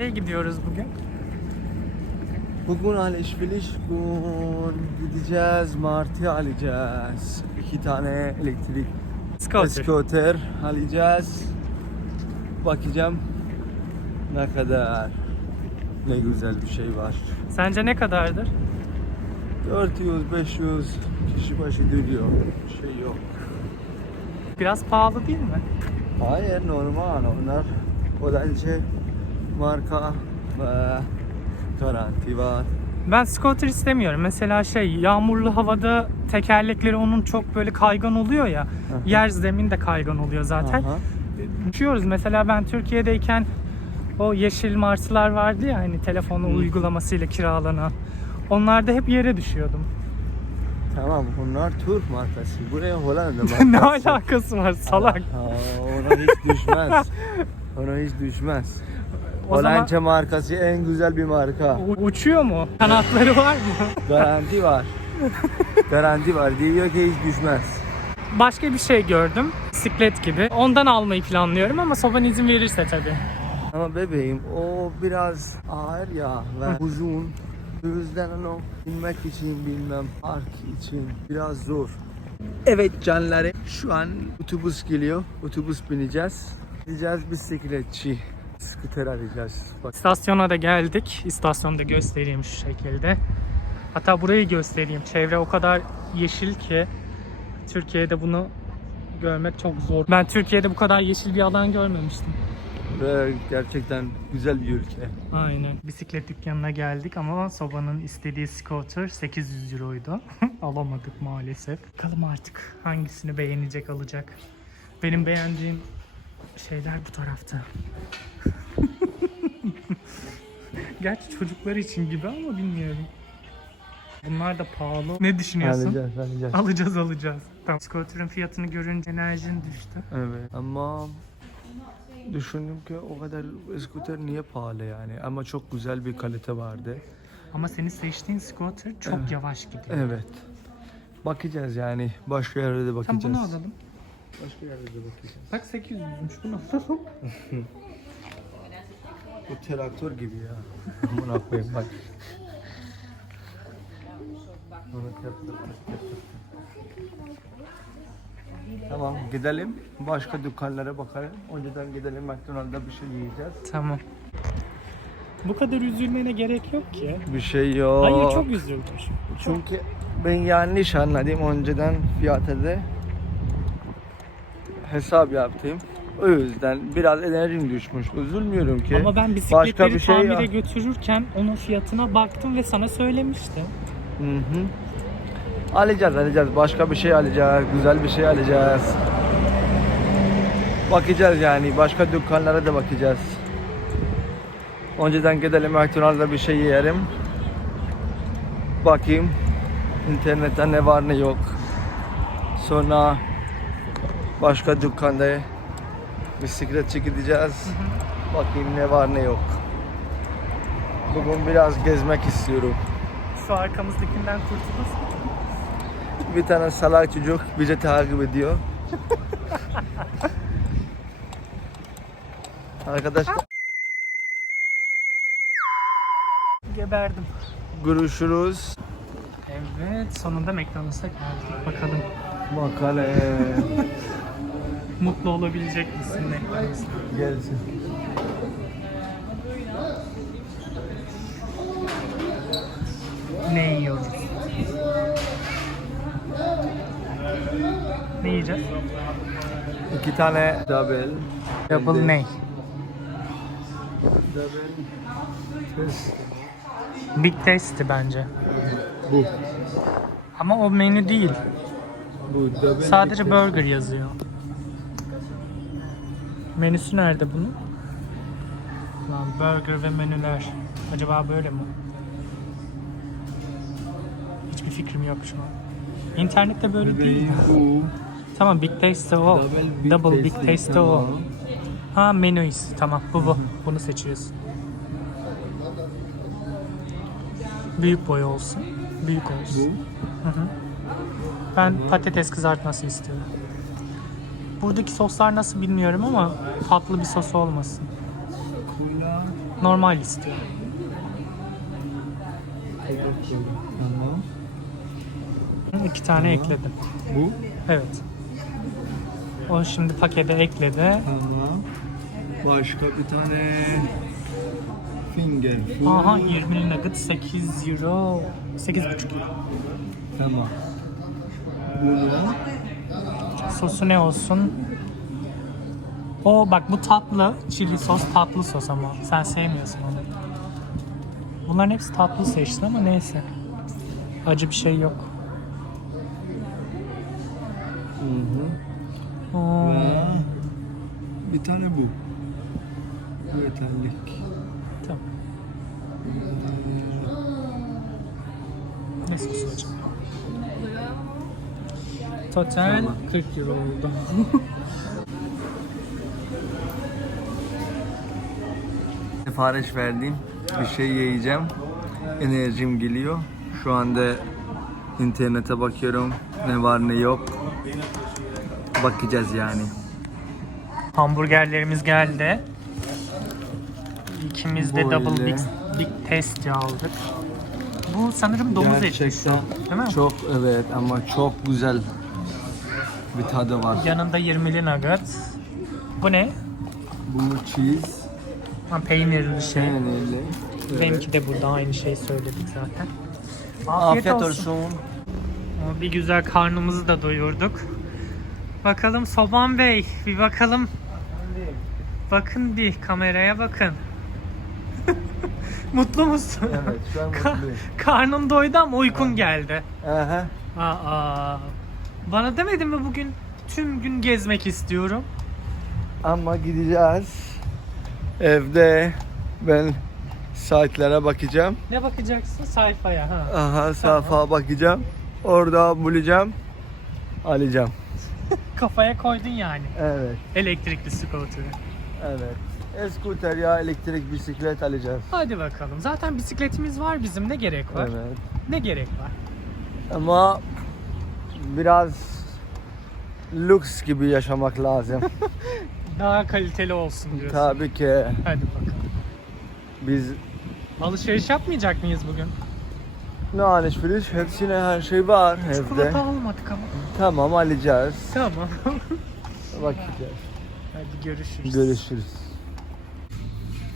Nereye gidiyoruz bugün? Bugün alışveriş gün gideceğiz, martı alacağız. İki tane elektrik Scooter. scooter alacağız. Bakacağım ne kadar ne güzel bir şey var. Sence ne kadardır? 400 500 kişi başı dönüyor. Bir şey yok. Biraz pahalı değil mi? Hayır normal onlar bence marka ve garanti var. Ben scooter istemiyorum. Mesela şey yağmurlu havada tekerlekleri onun çok böyle kaygan oluyor ya. Yer zemin de kaygan oluyor zaten. Aha. Düşüyoruz. Mesela ben Türkiye'deyken o yeşil marslar vardı ya hani telefonu Hı. uygulamasıyla kiralanan. Onlarda hep yere düşüyordum. Tamam bunlar Türk markası. Buraya Hollanda markası. ne alakası var salak? Aa, ona hiç düşmez. Ona hiç düşmez. O zaman markası en güzel bir marka. u- uçuyor mu? Kanatları var mı? Garanti var. Garanti var. Diyor ki hiç düşmez. Başka bir şey gördüm. Bisiklet gibi. Ondan almayı planlıyorum ama soban izin verirse tabii. Ama bebeğim o biraz ağır ya ve uzun. O yüzden onu binmek için bilmem park için biraz zor. Evet canları şu an otobüs geliyor. Otobüs bineceğiz. Gideceğiz bisikletçi. Skuter alacağız. Bak. İstasyona da geldik. İstasyonu da göstereyim şu şekilde. Hatta burayı göstereyim. Çevre o kadar yeşil ki Türkiye'de bunu görmek çok zor. Ben Türkiye'de bu kadar yeşil bir alan görmemiştim. Ve gerçekten güzel bir ülke. Aynen. Bisiklet dükkanına geldik ama Soba'nın istediği scooter 800 euroydu. Alamadık maalesef. Bakalım artık hangisini beğenecek alacak. Benim beğendiğim şeyler bu tarafta. Gerçi çocuklar için gibi ama bilmiyorum. Bunlar da pahalı. Ne düşünüyorsun? Alacağız, alacağız. Alacağız alacağız. Tamam. Scooter'ın fiyatını görünce enerjin düştü. Evet. Ama düşündüm ki o kadar skuter niye pahalı yani? Ama çok güzel bir kalite vardı. Ama senin seçtiğin scooter çok Evet. yavaş gidiyor. Evet. Bakacağız yani. Başka yerde de Tamam bakacağız. bunu alalım. Başka yerde de bakacağız. Bak 800'müş bunu alalım. Bu traktör gibi ya. Buna koyayım bak. Tamam gidelim. Başka dükkanlara bakalım. Önceden gidelim McDonald's'a bir şey yiyeceğiz. Tamam. Bu kadar üzülmene gerek yok ki. Bir şey yok. Hayır çok üzüldüm. Çünkü ben yanlış anladım önceden fiyatı da hesap yaptım. O yüzden biraz enerjim düşmüş. Üzülmüyorum ki. Ama ben bisikletleri Başka bir şey tamire ya. götürürken onun fiyatına baktım ve sana söylemiştim. Hı hı. Alacağız alacağız. Başka bir şey alacağız. Güzel bir şey alacağız. Bakacağız yani. Başka dükkanlara da bakacağız. Önceden gidelim McDonald's'a bir şey yiyelim. Bakayım. internette ne var ne yok. Sonra başka dükkanda bisikletçi gideceğiz. Bakayım ne var ne yok. Bugün biraz gezmek istiyorum. Şu arkamızdakinden kurtuluruz. Bir tane salak çocuk bizi takip ediyor. Arkadaşlar Geberdim. görüşürüz. Evet sonunda McDonald's'a geldik. Bakalım Bakalım. mutlu olabilecek misin McDonald's'ta? Gelsin. Ne yiyoruz? Ne yiyeceğiz? İki tane double. Double ne? Double. Test. Big Tasty bence. Bu. Ama o menü değil. Bu double. Sadece burger yazıyor. Menüsü nerede bunun? Lan burger ve menüler. Acaba böyle mi? Hiçbir fikrim yok şu an. İnternette böyle değil. Tamam Big Taste o. Double Big Double Big Tasty, Taste o. Ha menüyüz. Tamam bu bu. Bunu seçiyorsun. Büyük boy olsun. Büyük olsun. Hı hı. Ben patates kızartması istiyorum. Buradaki soslar nasıl bilmiyorum ama tatlı bir sos olmasın. Normal istiyorum. İki tane Tamam. ekledim. Bu. Evet. O şimdi pakete ekledi. Tamam. Başka bir tane finger food. Aha 20 nugget 8 euro 8,5 euro. Tamam. Bunu. Sosu ne olsun? O bak bu tatlı. Chili sos tatlı sos ama sen sevmiyorsun onu. Bunların hepsi tatlı seçtin ama neyse. Acı bir şey yok. Hı hı. Oo, Ve bir tane bu. Bu yeterlik. tamam. Ne sosu acaba? Total Tamam. 40 euro oldu. Sipariş verdim. Bir şey yiyeceğim. Enerjim geliyor. Şu anda internete bakıyorum. Ne var ne yok. Bakacağız yani. Hamburgerlerimiz geldi. İkimiz de Böyle. double big, big tasty aldık. Bu sanırım domuz eti Gerçekten değil mi? çok evet ama çok güzel bir tadı var. Yanında 20'li nugget. Bu ne? Bu cheese, Ha, peynirli şey. peynirli. Evet. Benimki de burada aynı şey söyledik zaten. Afiyet olsun. Ama Bir güzel karnımızı da doyurduk. Bakalım Soban Bey, bir bakalım. Bakın bir kameraya bakın. Mutlu musun? Evet, şu an Ka- mutluyum. karnın doydu ama uykun geldi. Aha. Aa, bana demedin mi bugün tüm gün gezmek istiyorum? Ama gideceğiz. Evde ben saatlere bakacağım. Ne bakacaksın? Sayfaya ha. Aha sayfa bakacağım. Orada bulacağım. Alacağım. Kafaya koydun yani. Evet. Elektrikli scooter'ı. Evet. Scooter ya elektrik bisiklet alacağız. Hadi bakalım. Zaten bisikletimiz var bizim. Ne gerek var? Evet. Ne gerek var? Ama biraz lüks gibi yaşamak lazım. Daha kaliteli olsun diyorsun. Tabii ki Hadi bakalım. biz Alışveriş yapmayacak mıyız bugün? ne alışveriş hepsine her şey var Çikolata evde. almadık ama. Tamam alacağız. Tamam. Bakacağız. Hadi görüşürüz. Görüşürüz.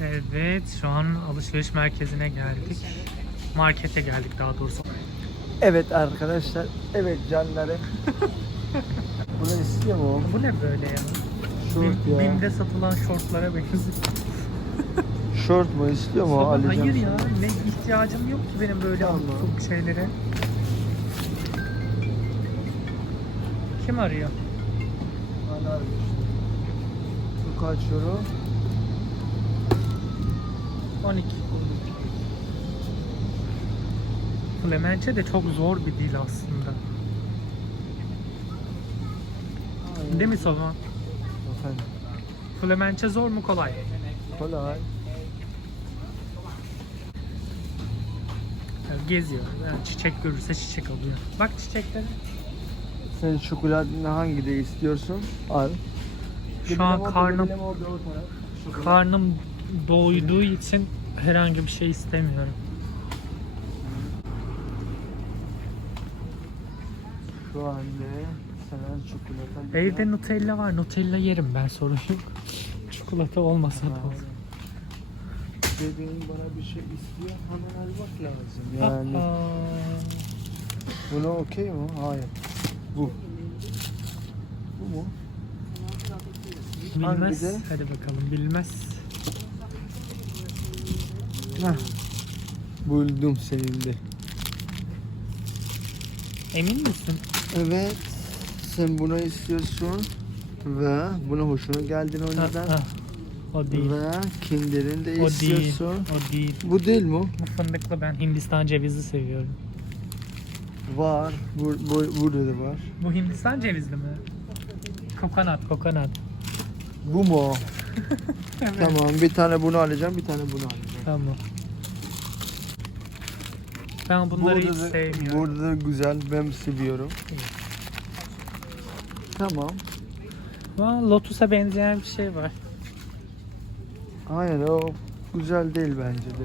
Evet şu an alışveriş merkezine geldik. Markete geldik daha doğrusu. Evet arkadaşlar. Evet canlarım. Bunu istiyor mu? Bu ne böyle ya? Şort Bim, ya. Bim'de satılan şortlara benziyor. Şort mu istiyor mu? Baba, Alacağım. hayır ya ne ihtiyacım yok ki benim böyle Tamam. abuk şeylere. Kim arıyor? Anar işte. Bu kaç euro? 12. Flemençe de çok zor bir dil aslında. Değil mi Sova? Efendim. Flemençe zor mu kolay? Kolay. Geziyor. Yani çiçek görürse çiçek alıyor. Bak çiçeklere. Sen çikolatını hangi de istiyorsun? Al. Şu an karnım karnım doyduğu için herhangi bir şey istemiyorum. Şu anda sana çikolata Evde Nutella var. Nutella yerim ben sorun yok. Çikolata olmasa da olur. Dediğin bana bir şey istiyor hemen almak lazım. Yani Aa, buna okey mi? Hayır. Bu. Bu mu? bilmez. Hadi bakalım bilmez. Heh. Buldum senin de. Emin misin? Evet. Sen bunu istiyorsun. Ve buna hoşuna geldin Ha, önceden. ha. O değil. Ve Kinder'in de O değil. istiyorsun. O değil. Bu değil mi? Bu fındıklı ben Hindistan cevizi seviyorum. Var. Bu, bu, burada da var. Bu Hindistan cevizli mi? Kokonat, kokonat. Bu mu? Evet. Tamam. Bir tane bunu alacağım, bir tane bunu alacağım. Tamam. Ben bunları hiç da, sevmiyorum. Burada da güzel. Ben seviyorum. Tamam. Aa, Lotus'a benzeyen bir şey var. Hayır o güzel değil bence de.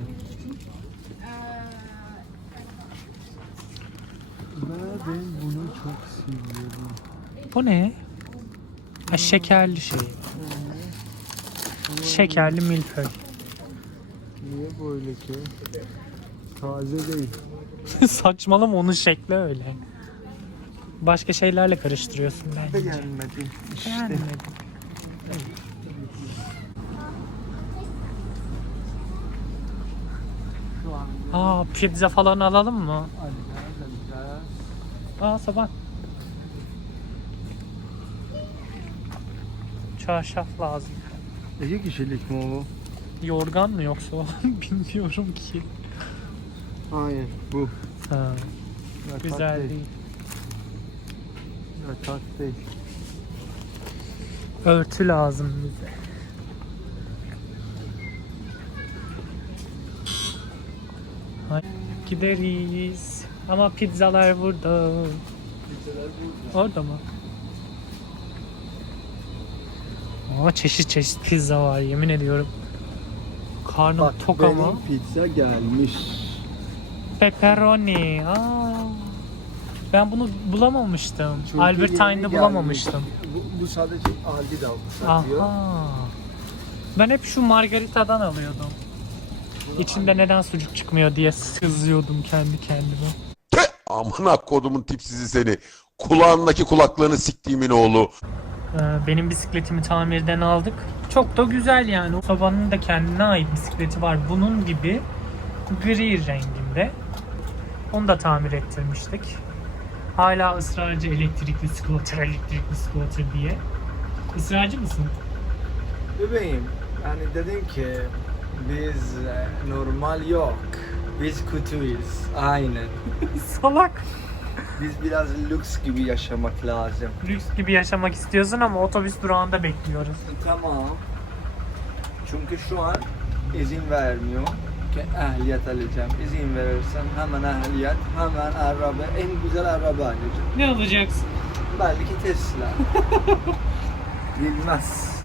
Ben bunu çok seviyorum. Bu ne? Ha, şekerli şey. Şekerli milföy. Niye böyle ki? Taze değil. Saçmalama onun şekli öyle. Başka şeylerle karıştırıyorsun bence. Beğenmedim. İşte. Beğenmedim. Aa pizza falan alalım mı? Aa sabah. Çarşaf lazım. İki kişilik mi o? Yorgan mı yoksa? Bilmiyorum ki. Hayır bu. Ha, Yatak güzel değil. Yatak değil. Örtü lazım bize. Gideriz. Ama pizzalar burada. Orada mı? Aa, çeşit çeşit pizza var yemin ediyorum. Karnım Bak tok benim ama. pizza gelmiş. Pepperoni. Aa. Ben bunu bulamamıştım. Çünkü Albert yeni Einstein'da gelmiş. bulamamıştım. Bu, bu sadece Aldi'de satıyor. Aha. Ben hep şu margaritadan alıyordum. İçinde neden sucuk çıkmıyor diye sızıyordum kendi kendime. Amına kodumun tipsizi seni. Kulağındaki kulaklığını siktiğimin oğlu. Ee, benim bisikletimi tamirden aldık. Çok da güzel yani. Sobanın da kendine ait bisikleti var. Bunun gibi gri renginde. Onu da tamir ettirmiştik. Hala ısrarcı elektrikli scooter, elektrikli scooter diye. Israrcı mısın? Bebeğim yani dedim ki biz e, normal yok. Biz kutuyuz. Aynen. Salak. Biz biraz lüks gibi yaşamak lazım. Lüks gibi yaşamak istiyorsun ama otobüs durağında bekliyoruz. Tamam. Çünkü şu an izin vermiyor ki ehliyet alacağım. İzin verirsen hemen ehliyet, hemen araba, en güzel araba alacağım. Ne alacaksın? Belki Tesla. Bilmez.